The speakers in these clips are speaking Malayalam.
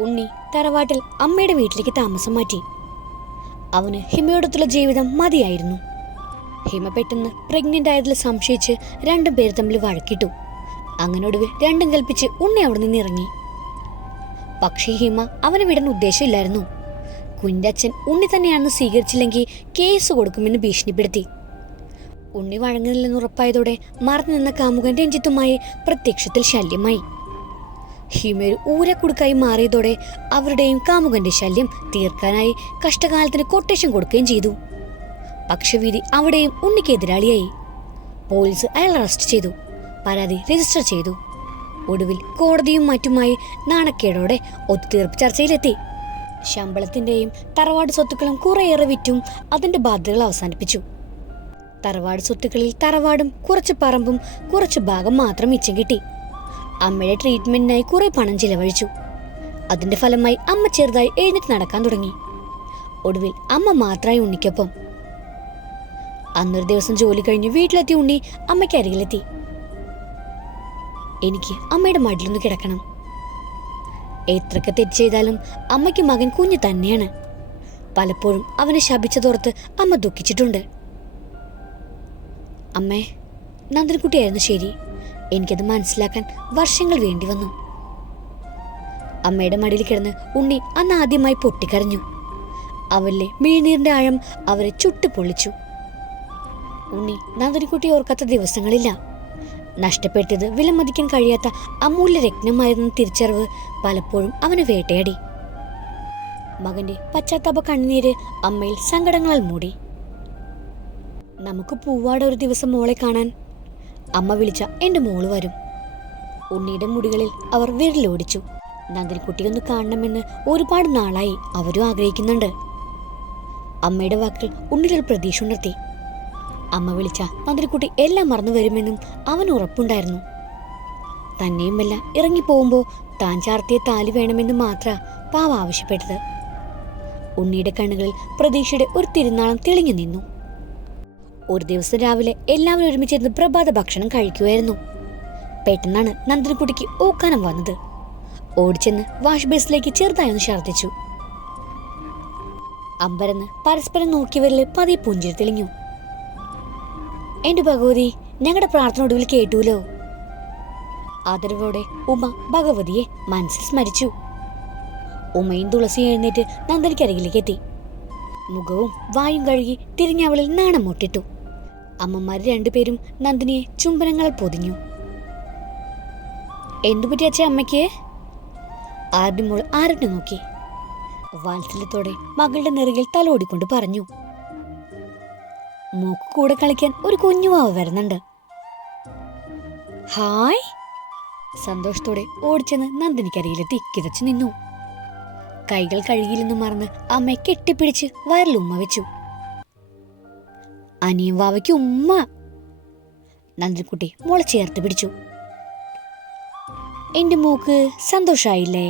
ഉണ്ണി തറവാട്ടിൽ അമ്മയുടെ വീട്ടിലേക്ക് താമസം മാറ്റി. അവന് ഹിമയോടൊത്തുള്ള ജീവിതം മതിയായിരുന്നു. ഹിമ പെട്ടെന്ന് പ്രഗ്നന്റ് ആയതിൽ സംശയിച്ച് രണ്ടും പേര് തമ്മിൽ വഴക്കിട്ടു. അങ്ങനെ ഒടുവിൽ രണ്ടും കൽപ്പിച്ച് ഉണ്ണി അവിടെ നിന്ന് ഇറങ്ങി. പക്ഷേ ഹിമ അവനെ വിടാൻ ഉദ്ദേശമില്ലായിരുന്നു. കുഞ്ഞച്ഛൻ ഉണ്ണി തന്നെയാണെന്ന് സ്വീകരിച്ചില്ലെങ്കിൽ കേസ് കൊടുക്കുമെന്ന് ഭീഷണിപ്പെടുത്തി. ഉണ്ണി വഴങ്ങുന്നില്ലെന്ന് ഉറപ്പായതോടെ മറന്നു നിന്ന കാമുകൻ രഞ്ജിത്തുമായി പ്രത്യക്ഷത്തിൽ ശല്യമായി. ഹിമയൊരു ഊരക്കുടുക്കായി മാറിയതോടെ അവരുടെയും കാമുകന്റെ ശല്യം തീർക്കാനായി കഷ്ടകാലത്തിന് കൊട്ടേഷൻ കൊടുക്കുകയും ചെയ്തു. പക്ഷെ വിധി അവിടെയും ഉണ്ണിക്ക് എതിരാളിയായി. പോലീസ് അയാൾ അറസ്റ്റ് ചെയ്തു, പരാതി രജിസ്റ്റർ ചെയ്തു. ഒടുവിൽ കോടതിയും മറ്റുമായി നാണക്കേടോടെ ഒത്തുതീർപ്പ് ചർച്ചയിലെത്തി. ശമ്പളത്തിന്റെയും തറവാട് സ്വത്തുക്കളും കുറേയേറെ വിറ്റും അതിന്റെ ബാധ്യതകൾ അവസാനിപ്പിച്ചു. തറവാട് സ്വത്തുക്കളിൽ തറവാടും കുറച്ച് പറമ്പും കുറച്ച് ഭാഗം മാത്രം മിച്ചം കിട്ടി. അമ്മയുടെ ട്രീറ്റ്മെന്റിനായി കുറെ പണം ചിലവഴിച്ചു. അതിന്റെ ഫലമായി അമ്മ ചെറുതായി എഴുന്നേറ്റ് നടക്കാൻ തുടങ്ങി. ഒടുവിൽ അമ്മ മാത്രമായി ഉണ്ണിക്കൊപ്പം. അന്നൊരു ദിവസം ജോലി കഴിഞ്ഞ് വീട്ടിലെത്തി ഉണ്ണി അമ്മയ്ക്ക് അരികിലെത്തി. എനിക്ക് അമ്മയുടെ മടിലൊന്ന് കിടക്കണം. എത്രയൊക്കെ തെറ്റ് ചെയ്താലും അമ്മയ്ക്ക് മകൻ കുഞ്ഞു തന്നെയാണ്. പലപ്പോഴും അവനെ ശപിച്ചതോർത്ത് അമ്മ ദുഃഖിച്ചിട്ടുണ്ട്. അമ്മേ, നന്ദൻകുട്ടിയായിരുന്നു ശരി. എനിക്കത് മനസ്സിലാക്കാൻ വർഷങ്ങൾ വേണ്ടി വന്നു. അമ്മയുടെ മടിയിൽ കിടന്ന് ഉണ്ണി അന്ന് ആദ്യമായി പൊട്ടിക്കരഞ്ഞു. അവരിലെ മിഴിനീരിന്റെ ആഴം അവരെ ചുട്ടു പൊള്ളിച്ചു. ഉണ്ണി നന്ദൻകുട്ടി ഓർക്കാത്ത ദിവസങ്ങളില്ല. നഷ്ടപ്പെട്ടത് വിലമതിക്കാൻ കഴിയാത്ത അമൂല്യ രത്നമായിരുന്ന തിരിച്ചറിവ് പലപ്പോഴും അവനെ വേട്ടയാടി. മകന്റെ പശ്ചാത്താപ കണ്ണുനീര് അമ്മയിൽ സങ്കടങ്ങളാൽ മൂടി. നമുക്ക് പൂവാട ഒരു ദിവസം മോളെ കാണാൻ. അമ്മ വിളിച്ച എന്റെ മോള് വരും. ഉണ്ണിയുടെ മുടികളിൽ അവർ വിരലോടിച്ചു. നന്ദൻകുട്ടിയൊന്ന് കാണണമെന്ന് ഒരുപാട് നാളായി അവരും ആഗ്രഹിക്കുന്നുണ്ട്. അമ്മയുടെ വാക്കുകൾ ഉണ്ണിയിൽ പ്രതീക്ഷ ഉണർത്തി. അമ്മ വിളിച്ച നന്ദൻകുട്ടി എല്ലാം മറന്നു വരുമെന്നും അവന് ഉറപ്പുണ്ടായിരുന്നു. തന്നെയുമല്ല ഇറങ്ങിപ്പോകുമ്പോ താൻ ചാർത്തിയ താലി വേണമെന്ന് മാത്ര പാവ ആവശ്യപ്പെട്ടത്. ഉണ്ണിയുടെ കണ്ണുകളിൽ പ്രതീക്ഷയുടെ ഒരു തിരുനാളം തെളിഞ്ഞു നിന്നു. ഒരു ദിവസം രാവിലെ എല്ലാവരും ഒരുമിച്ചിരുന്ന് പ്രഭാത ഭക്ഷണം കഴിക്കുമായിരുന്നു. പെട്ടെന്നാണ് നന്ദൻകുട്ടിക്ക് ഓക്കാനം വന്നത്. ഓടിച്ചെന്ന് വാഷ് ബേസിലേക്ക് ചെറുതായൊന്ന് ഛർദ്ദിച്ചു. അമ്പരന്ന് പരസ്പരം നോക്കിയവരിൽ പതിയെ പുഞ്ചിരി തെളിഞ്ഞു. എന്റെ ഭഗവതി, ഞങ്ങളുടെ പ്രാർത്ഥന ഒടുവിൽ കേട്ടൂലോ. ആദരവോടെ ഉമ ഭഗവതിയെ മനസ്സിൽ സ്മരിച്ചു. ഉമയും തുളസി എഴുന്നേറ്റ് നന്ദനിക്കരികിലേക്ക് എത്തി. മുഖവും വായും കഴുകി തിരിഞ്ഞവളിൽ നാണം മുട്ടിട്ടു. അമ്മമാര് രണ്ടുപേരും നന്ദിനിയെ ചുംബനങ്ങൾ പൊതിഞ്ഞു. എന്തുപറ്റി അച്ഛ അമ്മയ്ക്ക്? ആരുടെ ആരുടെ നോക്കി വാത്സല്യത്തോടെ മകളുടെ നെറുകിൽ തലോടിക്കൊണ്ട് പറഞ്ഞു. മൂക്ക് കൂടെ കളിക്കാൻ ഒരു കുഞ്ഞുവാവ് വരുന്നുണ്ട്. ഹായ്. സന്തോഷത്തോടെ ഓടിച്ചെന്ന് നന്ദിനിക്കരികിലെത്തി കിതച്ചു നിന്നു. കൈകൾ കഴുകിയില്ലെന്ന് മറന്ന് അമ്മയെ കെട്ടിപ്പിടിച്ച് വയറിൽ ഉമ്മ വെച്ചു. അനിയൻ വാവയ്ക്ക് ഉമ്മ. നന്ദിനിക്കുട്ടി മോളെ ചേർത്ത് പിടിച്ചു. എന്റെ മൂക്ക് സന്തോഷായില്ലേ?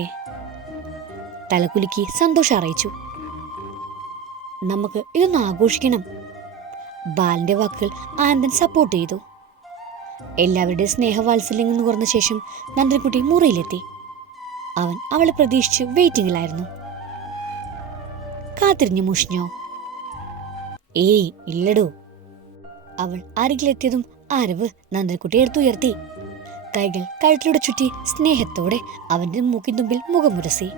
തലകുലുക്കി സന്തോഷം അറിയിച്ചു. നമുക്ക് ഇതൊന്ന് ആഘോഷിക്കണം. ബാലന്റെ വാക്കുകൾ ആനന്ദൻ സപ്പോർട്ട് ചെയ്തു. എല്ലാവരുടെയും സ്നേഹവാത്സല്യം കുറഞ്ഞ ശേഷം നന്ദൻകുട്ടി മുറിയിലെത്തി. അവൻ അവളെ പ്രതീക്ഷിച്ച് വെയിറ്റിംഗിലായിരുന്നു. കാത്തിരിഞ്ഞു മുഷിഞ്ഞോ? ഏയ് ഇല്ലടോ. അവൾ അരികിലെത്തിയതും ആരവ് നന്ദൻകുട്ടി എടുത്തുയർത്തി. കൈകൾ കഴുത്തിലൂടെ ചുറ്റി സ്നേഹത്തോടെ അവന്റെ മൂക്കിൻ തുമ്പിൽ മുഖമുരസി.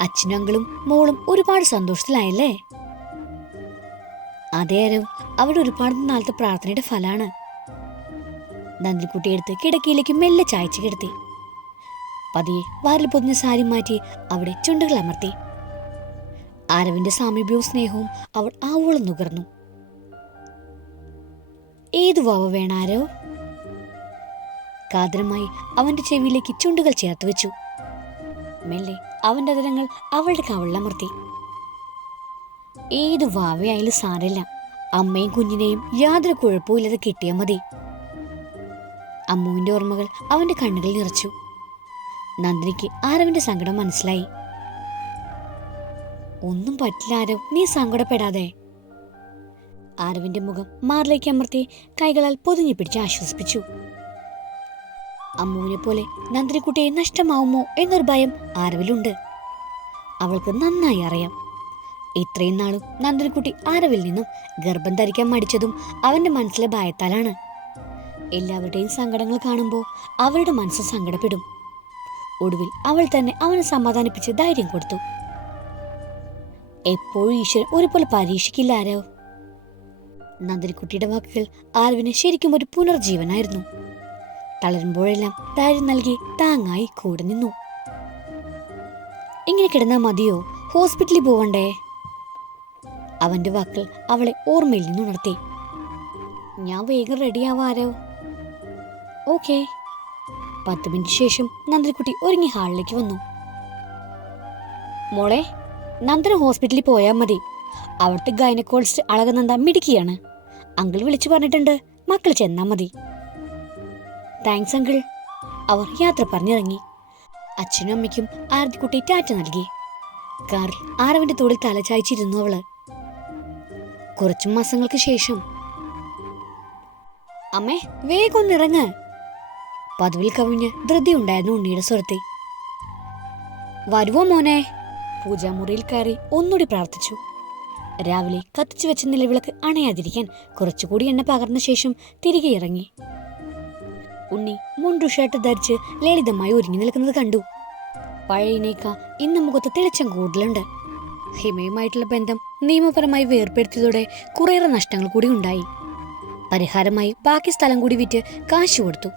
അച്ഛനും അങ്കിളും മോളും ഒരുപാട് സന്തോഷത്തിലായല്ലേ? അതേ അരവ് അവിടെ ഒരുപാട് നാളത്തെ പ്രാർത്ഥനയുടെ ഫലാണ്. നന്ദിനിക്കുട്ടി എടുത്ത് കിടക്കയിലേക്ക് മെല്ലെ ചായച്ചു കിടത്തി. പതിയെ വാരിൽ പൊതിഞ്ഞ സാരി മാറ്റി അവിടെ ചുണ്ടുകൾ അമർത്തി. ആരവിന്റെ സാമീപ്യവും സ്നേഹവും അവൾ ആവോളം നുകർന്നു. ഏതു വാവ വേണാരോ? കാതരമായി അവന്റെ ചെവിയിലേക്ക് ചുണ്ടുകൾ ചേർത്ത് വെച്ചു. മെല്ലെ അവന്റെ അതിരങ്ങൾ അവളുടെ കവളിലമർത്തി. ഏത് വാവയായാലും സാരമില്ല, അമ്മയും കുഞ്ഞിനെയും യാതൊരു കുഴപ്പമില്ലാതെ കിട്ടിയാൽ മതി. അമ്മുവിന്റെ ഓർമ്മകൾ അവന്റെ കണ്ണുകളിൽ നിറച്ചു. നന്ദിനിക്ക് ആരവിന്റെ സങ്കടം മനസ്സിലായി. ഒന്നും പറ്റില്ല ആരവ്, നീ സങ്കടപ്പെടാതെ. ആരവിന്റെ മുഖം മാറിലേക്ക് അമർത്തി കൈകളാൽ പൊതിഞ്ഞു പിടിച്ച് ആശ്വസിപ്പിച്ചു. അമ്മുവിനെ പോലെ നന്ദിനിക്കുട്ടിയെ നഷ്ടമാവുമോ എന്നൊരു ഭയം ആരവിലുണ്ട്. അവൾക്ക് നന്നായി അറിയാം, ഇത്രയും നാളും നന്ദിനിക്കുട്ടി ആരവിൽ നിന്നും ഗർഭം ധരിക്കാൻ മടിച്ചതും അവന്റെ മനസ്സിലെ ഭയത്താലാണ്. എല്ലാവരുടെയും സങ്കടങ്ങൾ കാണുമ്പോൾ അവളുടെ മനസ്സ് സങ്കടപ്പെടും. ഒടുവിൽ അവൾ തന്നെ അവനെ സമാധാനിപ്പിച്ച് ധൈര്യം കൊടുത്തു. എപ്പോഴും ഈശ്വരൻ ഒരുപോലെ പരീക്ഷിക്കില്ല ആരവ്. നന്ദിനിക്കുട്ടിയുടെ വാക്കുകൾ ആരവിന് ശരിക്കും ഒരു പുനർജീവനായിരുന്നു. തളരുമ്പോഴെല്ലാം ധൈര്യം നൽകി താങ്ങായി കൂടെ നിന്നു. ഇങ്ങനെ കിടന്നാ മതിയോ, ഹോസ്പിറ്റലിൽ പോവണ്ടേ? അവന്റെ വാക്കുകൾ അവളെ ഓർമ്മയിൽ നിന്നുണർത്തി. ഞാൻ വേഗം റെഡിയാവാരോ. ഓക്കെ. 10 മിനിറ്റ് ശേഷം നന്ദിനിക്കുട്ടി ഒരുങ്ങി ഹാളിലേക്ക് വന്നു. മോളെ, നന്ദന ഹോസ്പിറ്റലിൽ പോയാൽ മതി. അവിടുത്തെ ഗൈനക്കോളജിസ്റ്റ് അളകനന്ദ മിടുക്കിയാണ്. അങ്കിൾ വിളിച്ചു പറഞ്ഞിട്ടുണ്ട്, മക്കൾ ചെന്നാ മതി. Thanks uncle. അവർ യാത്ര പറഞ്ഞിറങ്ങി. അച്ഛനും അമ്മയ്ക്കും ആരതിക്കുട്ടി ടാറ്റ നൽകി. കാറിൽ ആരവിന്റെ തോളിൽ തലചായ്ച്ചിരുന്നു അവള്. കുറച്ചു മാസങ്ങൾക്ക് ശേഷം, അമ്മേ വേഗം ഒന്നിറങ്ങ്. പതിവിൽ കവിഞ്ഞ് ധൃതിയുണ്ടായിരുന്നു ഉണ്ണിയുടെ സ്വരത്തിൽ. വരുവോ മോനെ? പൂജാമുറിയിൽ കയറി ഒന്നുകൂടി പ്രാർത്ഥിച്ചു. രാവിലെ കത്തിച്ചു വെച്ച നിലവിളക്ക് അണയാതിരിക്കാൻ കുറച്ചുകൂടി എണ്ണ പകർന്ന ശേഷം തിരികെ ഇറങ്ങി. ഉണ്ണി മുണ്ടു ഷർട്ട് ധരിച്ച് ലളിതമായി ഒരുങ്ങി നിൽക്കുന്നത് കണ്ടു. പഴയനേക്ക ഇന്ന് മുഖത്ത് തെളിച്ചം കൂടുതലുണ്ട്. ഹിമയുമായിട്ടുള്ള ബന്ധം നിയമപരമായി വേർപ്പെടുത്തിയതോടെ കുറേയേറെ നഷ്ടങ്ങൾ കൂടി ഉണ്ടായി. പരിഹാരമായി ബാക്കി സ്ഥലം കൂടി വിറ്റ് കാശ് കൊടുത്തു.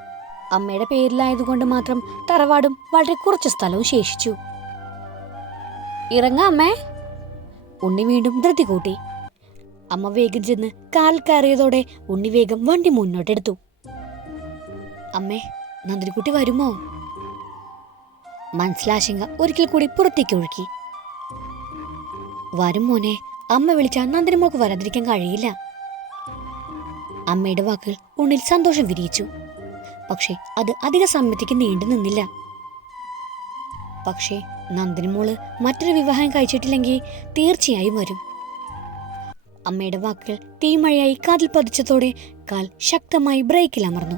അമ്മയുടെ പേരിലായതുകൊണ്ട് മാത്രം തറവാടും വളരെ കുറച്ച് സ്ഥലവും ശേഷിച്ചു. ഇറങ്ങാ അമ്മേ. ഉണ്ണി വീണ്ടും ധൃതി കൂട്ടി. അമ്മ വേഗം ചെന്ന് കാൽ കയറിയതോടെ ഉണ്ണി വേഗം വണ്ടി മുന്നോട്ടെടുത്തു. അമ്മേ, നന്ദിനിക്കുട്ടി വരുമോ? മനസ്സിലാശങ്ക ഒരിക്കൽ കൂടി പുറത്തേക്ക് ഒഴുക്കി. വരും മോനെ, അമ്മ വിളിച്ചാൽ നന്ദിനി മോൾക്ക് വരാതിരിക്കാൻ കഴിയില്ല. അമ്മയുടെ വാക്കുകൾ ഉണ്ണിൽ സന്തോഷം വിരിയിച്ചു. പക്ഷെ അത് അധിക സമയത്തേക്ക് നീണ്ടു നിന്നില്ല. പക്ഷേ നന്ദിനി മോള് മറ്റൊരു വിവാഹം കഴിച്ചിട്ടില്ലെങ്കിൽ തീർച്ചയായും വരും. അമ്മയുടെ വാക്കുകൾ തീമഴയായി കാതിൽ പതിച്ചതോടെ കാൽ ശക്തമായി ബ്രേക്കിൽ അമർന്നു.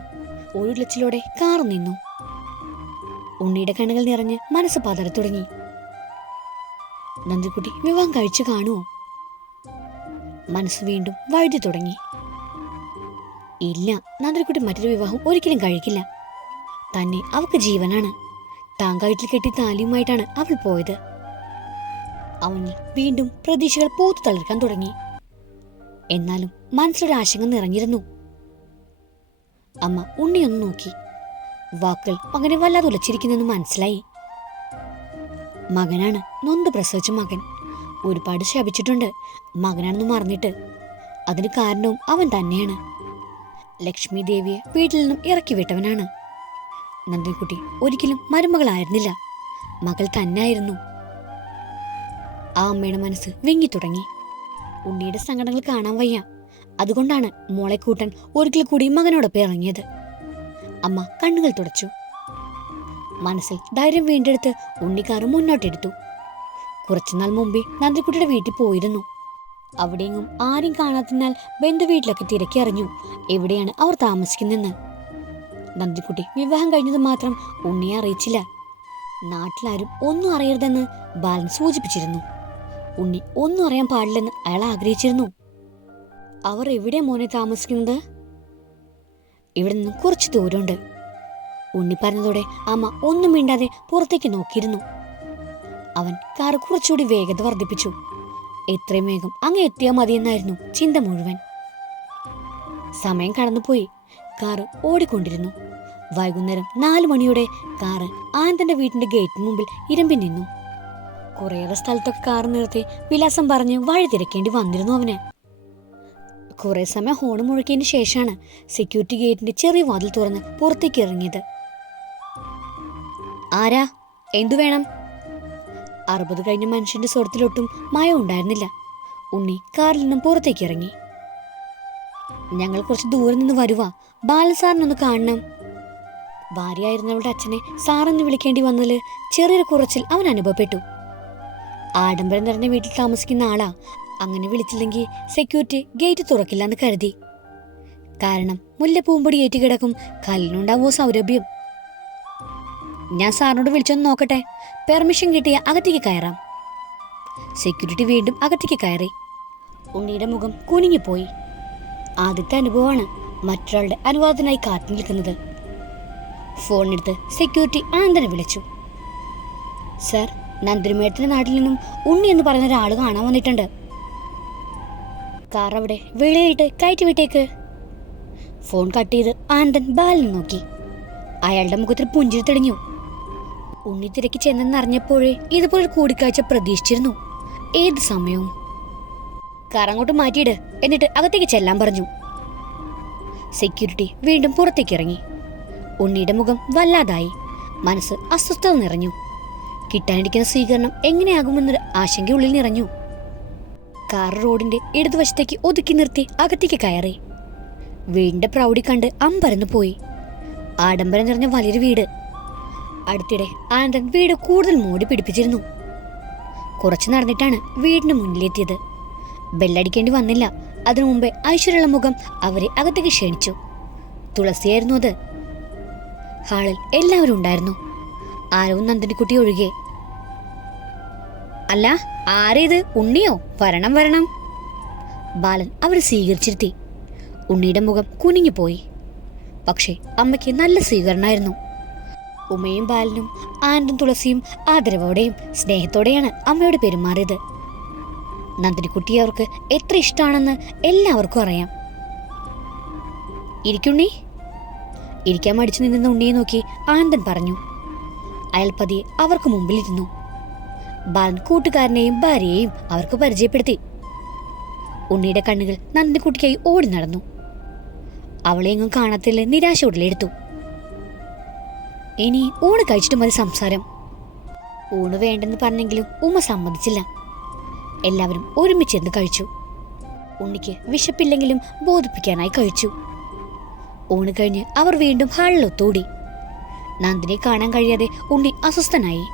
ഒഴുലച്ചിലൂടെ കാർ നിന്നു. ഉണ്ണിയുടെ കണ്ണുകൾ നിറഞ്ഞ് മനസ്സ് പതറി തുടങ്ങി. നന്ദിക്കുട്ടി വിവാഹം കഴിച്ചു കാണുമോ? മനസ്സ് വീണ്ടും വഴുതി തുടങ്ങി. ഇല്ല, നന്ദിക്കുട്ടി മറ്റൊരു വിവാഹം ഒരിക്കലും കഴിക്കില്ല. തന്നെ അവൾക്ക് ജീവനാണ്. താൻ കഴുത്തിൽ കെട്ടി താലിയുമായിട്ടാണ് അവൾ പോയത്. അവനിൽ വീണ്ടും പ്രതീക്ഷകൾ പൂത്തു തളിർക്കാൻ തുടങ്ങി. എന്നാലും മനസ്സിലൊരു ആശങ്ക നിറഞ്ഞിരുന്നു. അമ്മ ഉണ്ണിയൊന്നു നോക്കി. വാക്കുകൾ അങ്ങനെ വല്ലാതെ ഉലച്ചിരിക്കുന്നെന്ന് മനസ്സിലായി. മകനാണ്, നൊന്ത് പ്രസവിച്ച മകൻ. ഒരുപാട് ശപിച്ചിട്ടുണ്ട് മകനാണെന്ന് മറന്നിട്ട്. അതിന് കാരണവും അവൻ തന്നെയാണ്. ലക്ഷ്മി ദേവിയെ വീട്ടിൽ നിന്നും ഇറക്കി വിട്ടവനാണ്. നന്ദിനിക്കുട്ടി ഒരിക്കലും മരുമകളായിരുന്നില്ല, മകൾ തന്നെയായിരുന്നു. ആ അമ്മയുടെ മനസ്സ് വിങ്ങി തുടങ്ങി. ഉണ്ണിയുടെ സങ്കടങ്ങൾ കാണാൻ വയ്യ. അതുകൊണ്ടാണ് മോളെ കൂട്ടാൻ ഒരിക്കൽ കൂടി മകനോടൊപ്പം ഇറങ്ങിയത്. അമ്മ കണ്ണുകൾ തുടച്ചു. മനസ്സിൽ ധൈര്യം വീണ്ടെടുത്ത് ഉണ്ണിക്കാറ് മുന്നോട്ടെടുത്തു. കുറച്ചുനാൾ മുമ്പേ നന്ദിക്കുട്ടിയുടെ വീട്ടിൽ പോയിരുന്നു. അവിടെയെങ്ങും ആരും കാണാത്തതിനാൽ ബന്ധുവീട്ടിലൊക്കെ തിരക്കി അറിഞ്ഞു എവിടെയാണ് അവർ താമസിക്കുന്നെന്ന്. നന്ദിക്കുട്ടി വിവാഹം കഴിഞ്ഞത് മാത്രം ഉണ്ണിയെ അറിയിച്ചില്ല. നാട്ടിലാരും ഒന്നും അറിയരുതെന്ന് ബാലൻ സൂചിപ്പിച്ചിരുന്നു. ഉണ്ണി ഒന്നും അറിയാൻ പാടില്ലെന്ന് അയാൾ ആഗ്രഹിച്ചിരുന്നു. അവർ എവിടെ മോനെ താമസിക്കുന്നത്? ഇവിടെ നിന്ന് കുറച്ച് ദൂരമുണ്ട്. ഉണ്ണി പറഞ്ഞതോടെ അമ്മ ഒന്നും മിണ്ടാതെ പുറത്തേക്ക് നോക്കിയിരുന്നു. അവൻ കാർ കുറച്ചുകൂടി വേഗത വർദ്ധിപ്പിച്ചു. എത്രയും വേഗം അങ്ങ് എത്തിയാൽ മതിയെന്നായിരുന്നു ചിന്ത മുഴുവൻ. സമയം കടന്നുപോയി. കാറ് ഓടിക്കൊണ്ടിരുന്നു. വൈകുന്നേരം 4 മണിയോടെ കാറ് ആനന്ദന്റെ വീടിന്റെ ഗേറ്റിന് മുമ്പിൽ ഇരമ്പി നിന്നു. കുറേയേറെ സ്ഥലത്തൊക്കെ കാർ നിർത്തി വിലാസം പറഞ്ഞ് വഴി തിരക്കേണ്ടി വന്നിരുന്നു അവന്. കുറെ സമയം ഹോൺ മുഴക്കിയതിന് ശേഷമാണ് സെക്യൂരിറ്റി ഗേറ്റിന്റെ ചെറിയ വാതിൽ തുറന്ന് പുറത്തേക്ക് ഇറങ്ങിയത്. ആരാ? എന്തു വേണം? 60 കഴിഞ്ഞ മനുഷ്യന്റെ സ്വരത്തിലൊട്ടും മയം ഉണ്ടായിരുന്നില്ല. ഉണ്ണി കാറിൽ നിന്നും പുറത്തേക്ക് ഇറങ്ങി. ഞങ്ങൾ കുറച്ച് ദൂരെ നിന്ന് വരുവാ, ബാലസാറിനൊന്ന് കാണണം. ഭാര്യയായിരുന്നവളുടെ അച്ഛനെ സാറെന്ന് വിളിക്കേണ്ടി വന്നതിൽ ചെറിയൊരു കുറച്ചിൽ അവൻ അനുഭവപ്പെട്ടു. ആഡംബരം നിറഞ്ഞ വീട്ടിൽ താമസിക്കുന്ന ആളാ. അങ്ങനെ വിളിച്ചില്ലെങ്കിൽ സെക്യൂരിറ്റി ഗേറ്റ് തുറക്കില്ല എന്ന് കരുതി. കാരണം മുല്ലപ്പൂമ്പൊടി ഏറ്റുകിടക്കും കല്ലിനുണ്ടാവോ സൗരഭ്യം. ഞാൻ സാറിനോട് വിളിച്ചൊന്ന് നോക്കട്ടെ, പെർമിഷൻ കിട്ടിയ അകത്തേക്ക് കയറാം. സെക്യൂരിറ്റി വീണ്ടും അകത്തേക്ക് കയറി. ഉണ്ണിയുടെ മുഖം കുനിഞ്ഞുപോയി. ആദ്യത്തെ അനുഭവമാണ് മറ്റൊരാളുടെ അനുവാദത്തിനായി കാത്തു നിൽക്കുന്നത്. ഫോണെടുത്ത് സെക്യൂരിറ്റി ആനന്ദനെ വിളിച്ചു. സർ, നന്ദിനിമേടത്തിന്റെ നാട്ടിൽ നിന്നും ഉണ്ണി എന്ന് പറയുന്ന ഒരാൾ കാണാൻ വന്നിട്ടുണ്ട്. കാർ അവിടെ വെളിയിലിട്ട് കയറ്റി വിട്ടേക്ക്. ഫോൺ കട്ട് ചെയ്ത് ആനന്ദൻ ബാലിനെ നോക്കി. അയാളുടെ മുഖത്തിൽ പുഞ്ചിരി തെളിഞ്ഞു. ഉണ്ണി തിരക്കി ചെന്നെന്നറിഞ്ഞപ്പോഴേ ഇതുപോലെ കൂടിക്കാഴ്ച പ്രതീക്ഷിച്ചിരുന്നു. ഏത് സമയവും. കാർ അങ്ങോട്ട് മാറ്റിയിട്, എന്നിട്ട് അകത്തേക്ക് ചെല്ലാൻ പറഞ്ഞു. സെക്യൂരിറ്റി വീണ്ടും പുറത്തേക്ക് ഇറങ്ങി. ഉണ്ണിയുടെ മുഖം വല്ലാതായി. മനസ്സ് അസ്വസ്ഥത നിറഞ്ഞു. കിട്ടാനിരിക്കുന്ന സ്വീകരണം എങ്ങനെയാകുമെന്നൊരു ആശങ്കയുള്ളിൽ നിറഞ്ഞു. കാർ റോഡിന്റെ ഇടതുവശത്തേക്ക് ഒതുക്കി നിർത്തി അകത്തേക്ക് കയറി. വീടിന്റെ പ്രൗഢി കണ്ട് അമ്പരന്നു പോയി. ആഡംബരം നിറഞ്ഞ വലിയൊരു വീട്. അടുത്തിടെ ആനന്ദൻ വീട് കൂടുതൽ മൂടി പിടിപ്പിച്ചിരുന്നു. കുറച്ചു നടന്നിട്ടാണ് വീടിന് മുന്നിലെത്തിയത്. ബെല്ലടിക്കേണ്ടി വന്നില്ല. അതിനു മുമ്പേ ഐശ്വര്യമുള്ള മുഖം അവരെ അകത്തേക്ക് ക്ഷണിച്ചു. തുളസിയായിരുന്നു അത്. ഹാളിൽ എല്ലാവരും ഉണ്ടായിരുന്നു, ആരവും നന്ദിനിക്കുട്ടി ഒഴികെ. അല്ല, ആരേത്? ഉണ്ണിയോ? വരണം വരണം. ബാലൻ അവരെ സ്വീകരിച്ചിരുത്തി. ഉണ്ണിയുടെ മുഖം കുനിഞ്ഞുപോയി. പക്ഷേ അമ്മയ്ക്ക് നല്ല സ്വീകരണമായിരുന്നു. ഉമ്മയും ബാലനും ആനന്ദും തുളസിയും ആദരവോടെയും സ്നേഹത്തോടെയാണ് അമ്മയോട് പെരുമാറിയത്. നന്ദിനിക്കുട്ടിയെ അവർക്ക് എത്ര ഇഷ്ടമാണെന്ന് എല്ലാവർക്കും അറിയാം. ഇരിക്കുണ്ണി. ഇരിക്കാൻ മടിച്ചു നിന്ന ഉണ്ണിയെ നോക്കി ആനന്ദൻ പറഞ്ഞു. അയാൾ പതിയെ അവർക്ക് മുമ്പിലിരുന്നു. ബാലൻ കൂട്ടുകാരനെയും ഭാര്യയെയും അവർക്ക് പരിചയപ്പെടുത്തി. ഉണ്ണിയുടെ കണ്ണുകൾ നന്ദിനിക്കുട്ടിക്കായി ഓടി നടന്നു. അവളെ എങ്ങും കാണാത്തില്ല നിരാശ ഉടലെടുത്തു. ഇനി ഊണ് കഴിച്ചിട്ട് മതി സംസാരം. ഊണ് വേണ്ടെന്ന് പറഞ്ഞെങ്കിലും ഉമ്മ സമ്മതിച്ചില്ല. എല്ലാവരും ഒരുമിച്ചിരുന്ന് കഴിച്ചു. ഉണ്ണിക്ക് വിശപ്പില്ലെങ്കിലും ബോധിപ്പിക്കാനായി കഴിച്ചു. ഊണ് കഴിഞ്ഞ് അവർ വീണ്ടും ഹാളിലൊത്തൂടി. നന്ദിനെ കാണാൻ കഴിയാതെ ഉണ്ണി അസ്വസ്ഥനായി.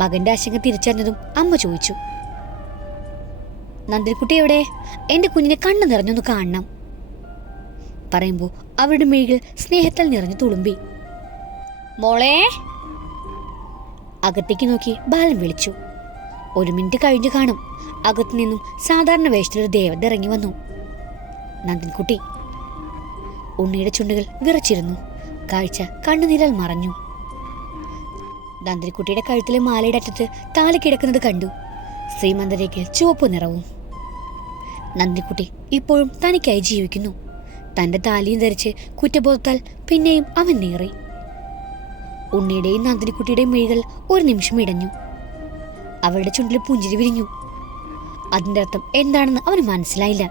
മകന്റെ ആശങ്ക തിരിച്ചറിഞ്ഞതും അമ്മ ചോദിച്ചു, നന്ദിനിക്കുട്ടി എവിടെ? എന്റെ കുഞ്ഞിനെ കണ്ണു നിറഞ്ഞൊന്ന് കാണണം. പറയുമ്പോൾ അവരുടെ മിഴികൾ സ്നേഹത്താൽ നിറഞ്ഞു തുളുമ്പി. മോളെ. അകത്തേക്ക് നോക്കി ബാലൻ വിളിച്ചു. 1 മിനിറ്റ് കഴിഞ്ഞു കാണും. അകത്തു നിന്നും സാധാരണ വേഷത്തിലൊരു ദേവത ഇറങ്ങി വന്നു. നന്ദിനിക്കുട്ടി. ഉണ്ണിയുടെ ചുണ്ടുകൾ വിറച്ചിരുന്നു. കാഴ്ച കണ്ണുനീരാൽ മറഞ്ഞു. നന്ദിനിക്കുട്ടിയുടെ കഴുത്തിലെ മാലയുടെ അറ്റത്ത് താലി കിടക്കുന്നത് കണ്ടു. ശ്രീമന്തരേഖയിൽ ചുവപ്പ് നിറവും. നന്ദിനിക്കുട്ടി ഇപ്പോഴും തനിക്കായി ജീവിക്കുന്നു. തന്റെ താലിയും ധരിച്ച് കുറ്റബോധത്താൽ പിന്നെയും അവൻ നീറി. ഉണ്ണിയുടെയും നന്ദിനിക്കുട്ടിയുടെയും മിഴികൾ ഒരു നിമിഷം ഇടഞ്ഞു. അവളുടെ ചുണ്ടിൽ പുഞ്ചിരി വിരിഞ്ഞു. അതിന്റെ അർത്ഥം എന്താണെന്ന് അവന് മനസ്സിലായില്ല.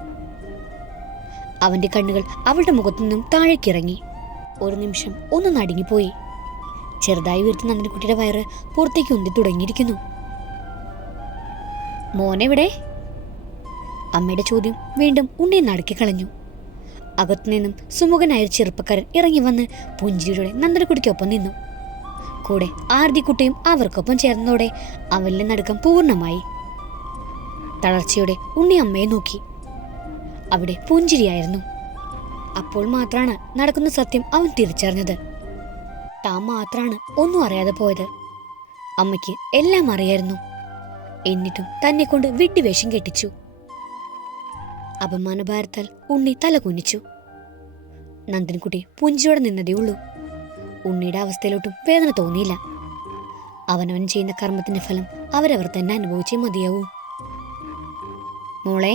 അവന്റെ കണ്ണുകൾ അവളുടെ മുഖത്തു നിന്നും താഴേക്കിറങ്ങി. ഒരു നിമിഷം ഒന്ന് നടുങ്ങിപ്പോയി. ചെറുതായി വീർത്ത നന്ദിനിക്കുട്ടിയുടെ വയറ് പുറത്തേക്ക് ഉന്തി തുടങ്ങിയിരിക്കുന്നു. മോനെവിടെ? അമ്മയുടെ ചോദ്യം വീണ്ടും ഉണ്ണിയെ നടുക്കിക്കളഞ്ഞു. അകത്തുനിന്നും സുമുഖനായ ചെറുപ്പക്കാരൻ ഇറങ്ങി വന്ന് പുഞ്ചിരിയുടെ നന്ദിനിക്കുട്ടിക്കൊപ്പം നിന്നു. കൂടെ ആർതിക്കുട്ടിയും അവർക്കൊപ്പം ചേർന്നതോടെ അവലിന്റെ നടുക്കം പൂർണ്ണമായി. തളർച്ചയോടെ ഉണ്ണി അമ്മയെ നോക്കി. അവിടെ പുഞ്ചിരിയായിരുന്നു. അപ്പോൾ മാത്രമാണ് നടക്കുന്ന സത്യം അവൻ തിരിച്ചറിഞ്ഞത്. താൻ മാത്രാണ് ഒന്നും അറിയാതെ പോയത്. അമ്മയ്ക്ക് എല്ലാം അറിയായിരുന്നു. എന്നിട്ടും തന്നെ കൊണ്ട് വിഡ്ഢിവേഷം കെട്ടിച്ചു. അപമാനഭാരത്താൽ ഉണ്ണി തല കുനിച്ചു. നന്ദിനിക്കുട്ടി പുഞ്ചിയോടെ നിന്നതേ ഉള്ളൂ. ഉണ്ണിയുടെ അവസ്ഥയിലോട്ടും വേദന തോന്നിയില്ല. അവനവൻ ചെയ്യുന്ന കർമ്മത്തിന്റെ ഫലം അവരവർ തന്നെ അനുഭവിച്ചേ മതിയാവൂ. മോളെ.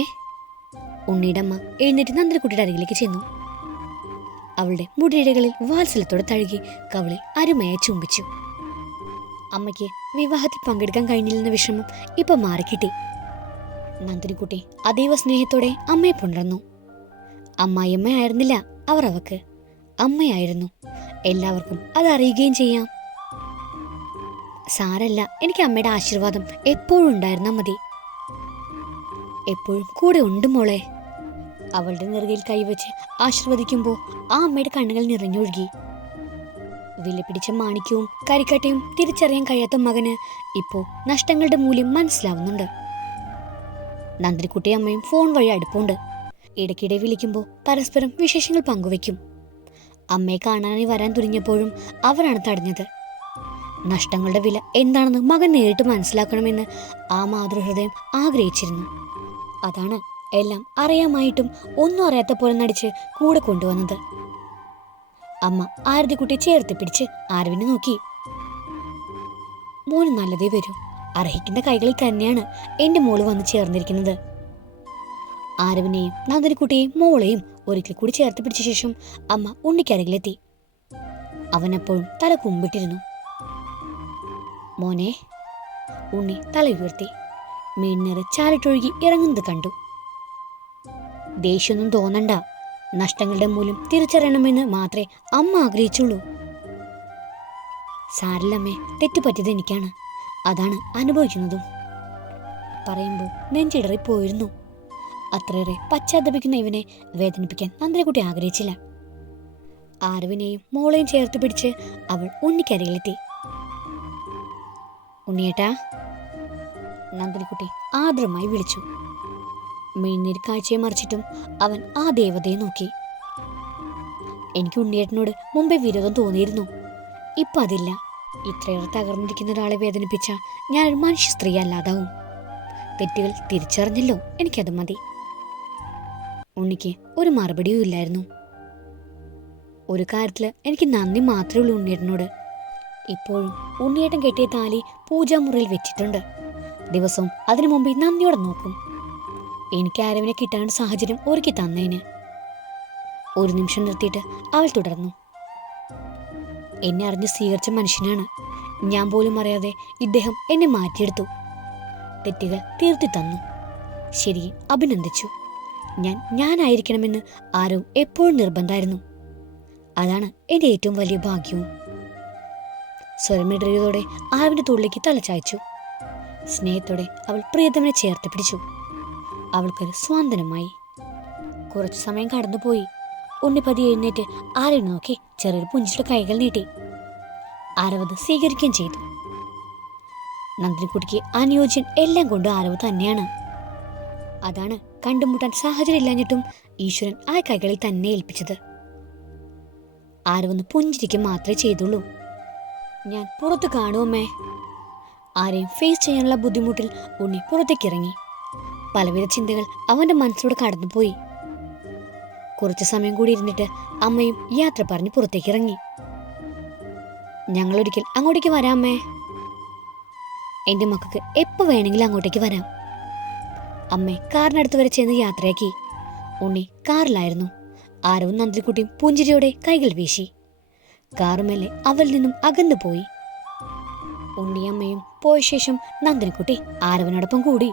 ഉണ്ണിയുടെ അമ്മ എഴുന്നേറ്റ് നന്ദിനിക്കുട്ടിയുടെ അരികിലേക്ക് ചെന്നു. അവളുടെ മുടിയിഴകളിൽ വാത്സല്യത്തോടെ തഴുകി കവളിൽ അരുമയായി ചുംബിച്ചു. അമ്മയ്ക്ക് വിവാഹത്തിൽ പങ്കെടുക്കാൻ കഴിഞ്ഞില്ലെന്ന വിഷമം ഇപ്പൊ മാറിക്കിട്ടി. നന്ദിനിക്കുട്ടി അതീവ സ്നേഹത്തോടെ അമ്മയെ പുണർന്നു. അമ്മായിയമ്മയായിരുന്നില്ല അവർ അവക്ക്, അമ്മയായിരുന്നു. എല്ലാവർക്കും അതറിയുകയും ചെയ്യാം. സാരല്ല, എനിക്ക് അമ്മയുടെ ആശീർവാദം എപ്പോഴും ഉണ്ടായിരുന്നാ മതി. എപ്പോഴും കൂടെ ഉണ്ട് മോളെ. അവളുടെ നെറുകയിൽ കൈവച്ച് ആശീർവദിക്കുമ്പോൾ ആ അമ്മയുടെ കണ്ണുകൾ നിറഞ്ഞൊഴുകി. വിലപിടിച്ച മാണിക്യവും കരിക്കട്ടയും തിരിച്ചറിയാൻ കഴിയാത്ത മകന് ഇപ്പോൾ നഷ്ടങ്ങളുടെ മൂല്യം മനസ്സിലാവുന്നുണ്ട്. നന്ദിനിക്കുട്ടി അമ്മയും ഫോൺ വഴി അടുപ്പുണ്ട്. ഇടയ്ക്കിടെ വിളിക്കുമ്പോൾ പരസ്പരം വിശേഷങ്ങൾ പങ്കുവെക്കും. അമ്മയെ കാണാനായി വരാൻ തുനിഞ്ഞപ്പോഴും അവരാണ് തടഞ്ഞത്. നഷ്ടങ്ങളുടെ വില എന്താണെന്ന് മകൻ നേരിട്ട് മനസ്സിലാക്കണമെന്ന് ആ മാതൃഹൃദയം ആഗ്രഹിച്ചിരുന്നു. അതാണ് എല്ലാം അറിയാമായിട്ടും ഒന്നും അറിയാത്ത പോലെ നടിച്ച് കൂടെ കൊണ്ടുവന്നത്. അമ്മ ആരതിക്കുട്ടി ചേർത്ത് പിടിച്ച് ആരവിനെ നോക്കി. മോന് നല്ലതേ വരൂ. അർഹിക്കുന്ന കൈകളിൽ തന്നെയാണ് എന്റെ മോള് വന്ന് ചേർന്നിരിക്കുന്നത്. ആരവിനെയും നന്ദനക്കുട്ടിയെയും മോളെയും ഒരിക്കൽ കൂടി ചേർത്ത് പിടിച്ച ശേഷം അമ്മ ഉണ്ണിക്കരികിലെത്തി. അവനപ്പോഴും തല കുമ്പിട്ടിരുന്നു. മോനെ. ഉണ്ണി തല ഉയർത്തി. മീൻനിറ ചാലിട്ടൊഴുകി ഇറങ്ങുന്നത് കണ്ടു. ദേഷ്യമൊന്നും തോന്നണ്ട. നഷ്ടങ്ങളുടെ മൂല്യം തിരിച്ചറിയണമെന്ന് മാത്രമേ അമ്മ ആഗ്രഹിച്ചുള്ളൂ. സാരില്ലമ്മേ, തെറ്റുപറ്റിയത് എനിക്കാണ്. അതാണ് അനുഭവിക്കുന്നതും. പറയുമ്പോൾ നെഞ്ചിടറിപ്പോയിരുന്നു. അത്രയേറെ പശ്ചാത്തപിക്കുന്ന ഇവനെ വേദനിപ്പിക്കാൻ നന്ദനക്കുട്ടി ആഗ്രഹിച്ചില്ല. ആരവിനെയും മോളെയും ചേർത്ത് പിടിച്ച് അവൾ ഉണ്ണിക്കരികിലെത്തി. ഉണ്ണിയേട്ടാ. നന്ദനക്കുട്ടി ആദരമായി വിളിച്ചു. മിഴിനീര് കാഴ്ചയെ മറിച്ചിട്ടും അവൻ ആ ദേവതയെ നോക്കി. എനിക്ക് ഉണ്ണിയേട്ടനോട് മുമ്പേ വിരോധം തോന്നിയിരുന്നു. ഇപ്പൊ അതില്ല. ഇത്രയേറെ തകർന്നിരിക്കുന്ന ഒരാളെ വേദനിപ്പിച്ച ഞാനൊരു മനുഷ്യ സ്ത്രീ അല്ലാതാവും. തെറ്റുകൾ തിരിച്ചറിഞ്ഞല്ലോ, എനിക്കത് മതി. ഉണ്ണിക്ക് ഒരു മറുപടിയും ഇല്ലായിരുന്നു. ഒരു കാര്യത്തില് എനിക്ക് നന്ദി മാത്രമേ ഉള്ളൂ ഉണ്ണിയേട്ടനോട്. ഇപ്പോഴും ഉണ്ണിയേട്ടൻ കെട്ടിയ താലി പൂജാമുറിയിൽ വെച്ചിട്ടുണ്ട്. ദിവസവും അതിനു മുമ്പേ നന്ദിയോടെ നോക്കും. എനിക്ക് ആരവിനെ കിട്ടാനുള്ള സാഹചര്യം ഒരുക്കി തന്നതിന്. ഒരു നിമിഷം നിർത്തിയിട്ട് അവൾ തുടർന്നു. എന്നെ അറിഞ്ഞ് സ്വീകരിച്ച മനുഷ്യനാണ്. ഞാൻ പോലും അറിയാതെ ഇദ്ദേഹം എന്നെ മാറ്റിയെടുത്തു. തെറ്റുകൾ തീർത്തി തന്നു. ശരി, അഭിനന്ദിച്ചു. ഞാനായിരിക്കണമെന്ന് ആരോ എപ്പോഴും നിർബന്ധമായിരുന്നു. അതാണ് എൻ്റെ ഏറ്റവും വലിയ ഭാഗ്യവും. സ്വരമിടറിയതോടെ ആരവിന്റെ തോളിലേക്ക് തലചായ്ച്ചു. സ്നേഹത്തോടെ അവൾ പ്രിയതമനെ ചേർത്ത് പിടിച്ചു. അവൾക്കൊരു സ്വാന്തനമായി. കുറച്ചു സമയം കടന്നുപോയി. ഉണ്ണിപ്പതി എഴുന്നേറ്റ് ആരവിനെ നോക്കി ചെറിയൊരു പുഞ്ചിയുടെ കൈകൾ നീട്ടി. ആരവത് സ്വീകരിക്കുകയും ചെയ്തു. നന്ദിനിക്കുട്ടിക്ക് അനുയോജ്യൻ എല്ലാം കൊണ്ടും ആരവ് തന്നെയാണ്. അതാണ് കണ്ടുമുട്ടാൻ സാഹചര്യം ഇല്ലാഞ്ഞിട്ടും ഈശ്വരൻ ആ കൈകളിൽ തന്നെ ഏൽപ്പിച്ചത്. ആരവൊന്ന് പുഞ്ചിരിക്കുക മാത്രമേ ചെയ്തുള്ളൂ. ഞാൻ പുറത്ത് കാണുമേ. ആരെയും ഫേസ് ചെയ്യാനുള്ള ബുദ്ധിമുട്ടിൽ ഉണ്ണി പുറത്തേക്കിറങ്ങി. പലവിധ ചിന്തകൾ അവന്റെ മനസ്സിലൂടെ കടന്നുപോയി. കുറച്ചു സമയം കൂടി ഇരുന്നിട്ട് അമ്മയും യാത്ര പറഞ്ഞ് പുറത്തേക്കിറങ്ങി. ഞങ്ങളൊരിക്കൽ അങ്ങോട്ടേക്ക് വരാമേ. എന്റെ മക്കൾക്ക് എപ്പോ വേണമെങ്കിലും അങ്ങോട്ടേക്ക് വരാം. അമ്മയെ കാറിനടുത്ത് വരെ ചെന്ന് യാത്രയാക്കി. ഉണ്ണി കാറിലായിരുന്നു. ആരവും നന്ദിനിക്കുട്ടിയും പുഞ്ചിരിയോടെ കൈകൾ വീശി. കാറുമേലെ അവരിൽ നിന്നും അകന്നു പോയി. ഉണ്ണിയമ്മയും പോയ ശേഷം നന്ദിനിക്കുട്ടി ആരവനോടൊപ്പം കൂടി.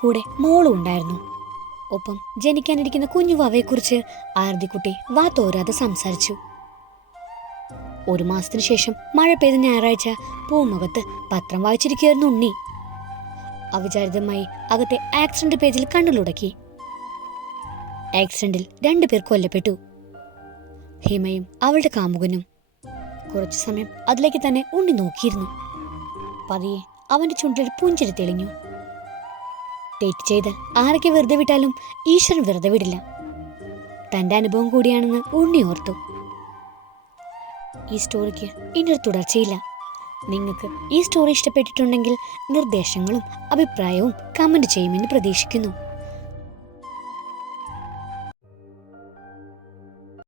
കൂടെ മോളും ഉണ്ടായിരുന്നു. ഒപ്പം ജനിക്കാനിരിക്കുന്ന കുഞ്ഞുവാവയെക്കുറിച്ച് ആരതിക്കുട്ടി വാത്തോരാതെ സംസാരിച്ചു. ഒരു മാസത്തിനു ശേഷം മഴ പെയ്ത ഞായറാഴ്ച പൂമുഖത്ത് പത്രം വായിച്ചിരിക്കുകയായിരുന്നു ഉണ്ണി. അവിചാരിതമായി അകത്തെ ആക്സിഡന്റ് പേജിൽ കണ്ണുലുടക്കി. ആക്സിഡന്റിൽ 2 പേർ കൊല്ലപ്പെട്ടു. ഹിമയും അവളുടെ കാമുകനും. കുറച്ചു സമയം അതിലേക്ക് തന്നെ ഉണ്ണി നോക്കിയിരുന്നു. പതിയെ അവന്റെ ചുണ്ടിൽ പുഞ്ചിരി തെളിഞ്ഞു. തെറ്റ് ചെയ്താൽ ആരൊക്കെ വെറുതെ വിട്ടാലും ഈശ്വരൻ വെറുതെ വിടില്ല. തന്റെ അനുഭവം കൂടിയാണെന്ന് ഉണ്ണി ഓർത്തു. ഈ സ്റ്റോറിക്ക് ഇനിയൊരു തുടർച്ചയില്ല. നിങ്ങൾക്ക് ഈ സ്റ്റോറി ഇഷ്ടപ്പെട്ടിട്ടുണ്ടെങ്കിൽ നിർദ്ദേശങ്ങളും അഭിപ്രായവും കമന്റ് ചെയ്യുമെന്ന് പ്രതീക്ഷിക്കുന്നു.